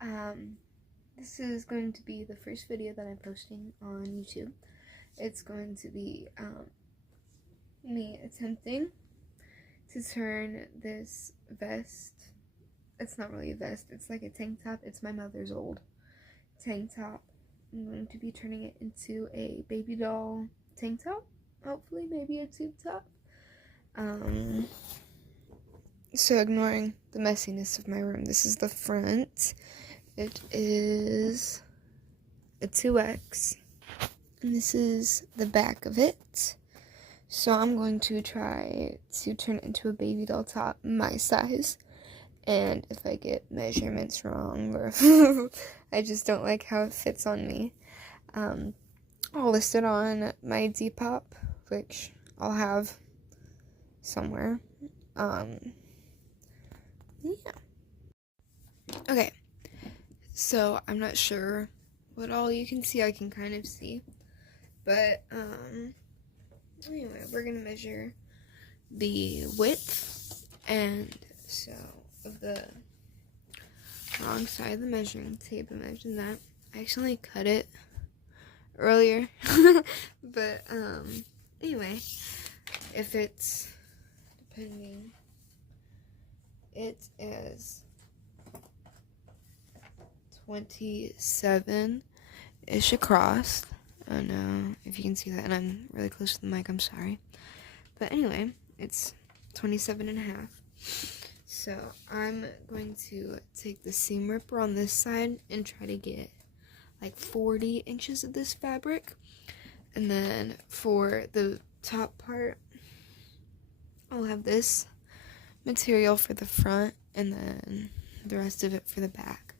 Um, this is going to be the first video that I'm posting on YouTube. It's going to be me attempting to turn this vest. It's not really a vest, it's like a tank top. It's my mother's old tank top. I'm going to be turning it into a Babydoll tank top. Hopefully, maybe a tube top. So ignoring the messiness of my room, this is the front. It is a 2X, and this is the back of it. So I'm going to try to turn it into a Babydoll top my size, and if I get measurements wrong or I just don't like how it fits on me, I'll list it on my Depop, which I'll have somewhere. Yeah. Okay. So I'm not sure what all you can see. I can kind of see, but anyway, we're gonna measure the width and so of the wrong side of the measuring tape. Imagine that. I actually cut it earlier, but anyway, if it's depending, it is 27-ish across. I don't know if you can see that, and I'm really close to the mic, I'm sorry. But anyway, it's 27 and a half. So I'm going to take the seam ripper on this side and try to get like 40 inches of this fabric. And then for the top part, I'll have this material for the front and then the rest of it for the back.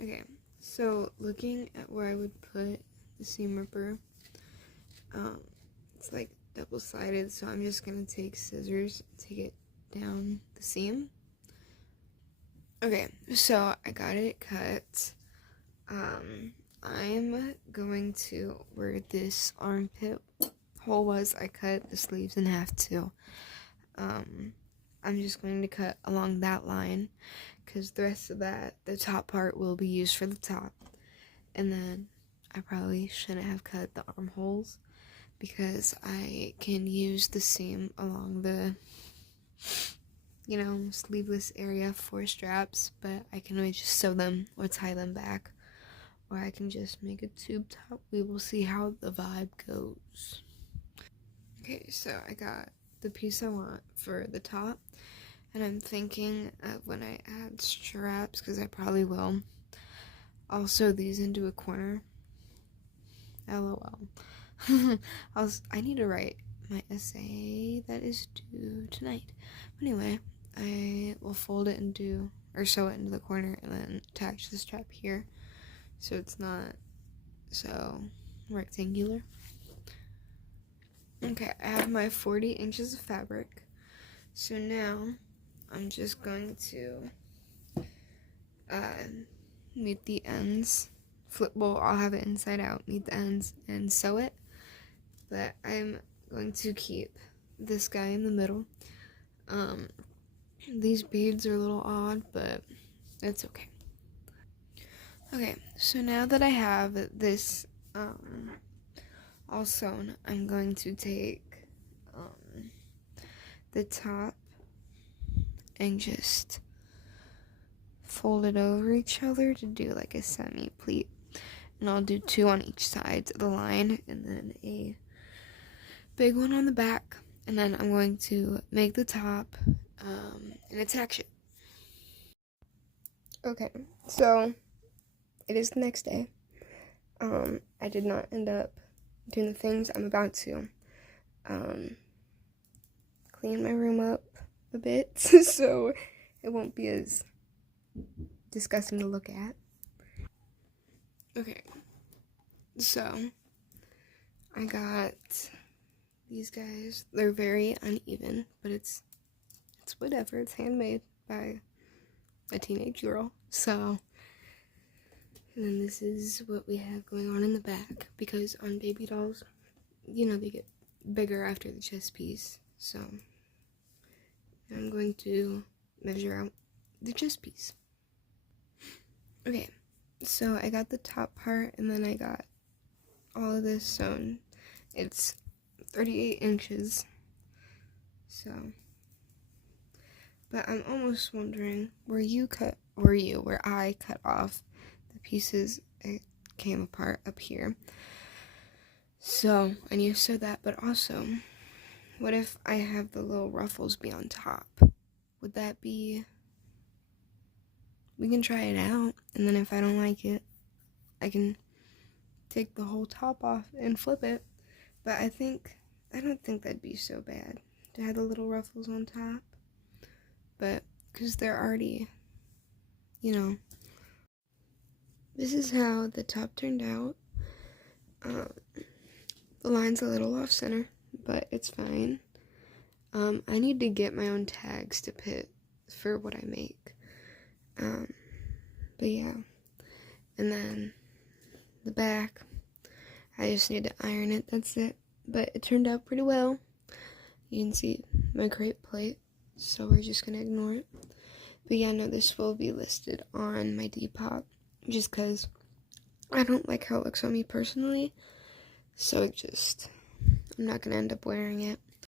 Okay, so looking at where I would put the seam ripper, it's like double-sided, so I'm just gonna take scissors, take it down the seam. Okay, so I got it cut. I'm going to, where this armpit hole was, I cut the sleeves in half too. I'm just going to cut along that line, because the rest of that, the top part, will be used for the top. And then I probably shouldn't have cut the armholes, because I can use the seam along the, sleeveless area for straps, but I can always just sew them or tie them back, or I can just make a tube top. We will see how the vibe goes. Okay, so I got the piece I want for the top, and I'm thinking of when I add straps, because I probably will, I'll sew these into a corner. LOL. I need to write my essay that is due tonight. Anyway, I will fold it into, or sew it into the corner, and then attach the strap here, so it's not so rectangular. Okay, I have my 40 inches of fabric, so now I'm just going to meet the ends. I'll have it inside out, meet the ends, and sew it. But I'm going to keep this guy in the middle. These beads are a little odd, but it's okay. Okay, so now that I have this all sewn, I'm going to take the top and just fold it over each other to do like a semi-pleat. And I'll do 2 on each side of the line, and then a big one on the back. And then I'm going to make the top and attach it. Okay, so it is the next day. I did not end up doing the things I'm about to. Clean my room up a bit so it won't be as disgusting to look at. Okay, so I got these guys. They're very uneven, but it's whatever. It's handmade by a teenage girl. So, and then this is what we have going on in the back, because on baby dolls, they get bigger after the chest piece. So I'm going to measure out the chest piece. Okay, so I got the top part and then I got all of this sewn. It's 38 inches. So, but I'm almost wondering where I cut off the pieces it came apart up here. So I need to sew that, but also, what if I have the little ruffles be on top? Would that be... We can try it out, and then if I don't like it, I can take the whole top off and flip it. But I don't think that'd be so bad to have the little ruffles on top. But, because they're already, this is how the top turned out. The line's a little off center, but it's fine. I need to get my own tags to put for what I make. But yeah. And then the back, I just need to iron it, that's it. But it turned out pretty well. You can see my crepe plate, so we're just gonna ignore it. But yeah, no, this will be listed on my Depop, just because I don't like how it looks on me personally. So I'm not gonna end up wearing it.